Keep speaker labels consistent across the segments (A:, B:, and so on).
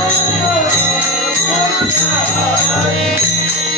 A: Oh, my God.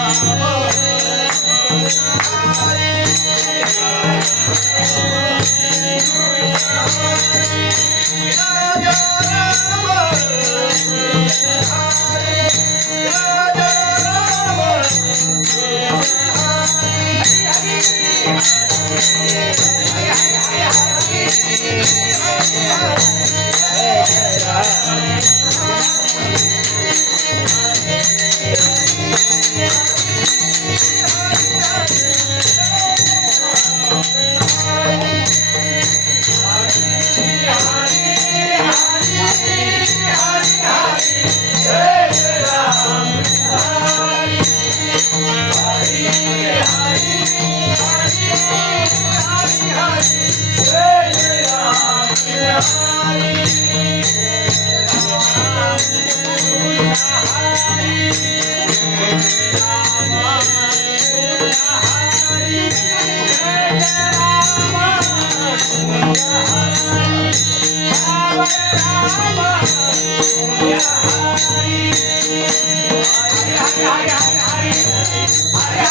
A: Yeah, yeah, yeah.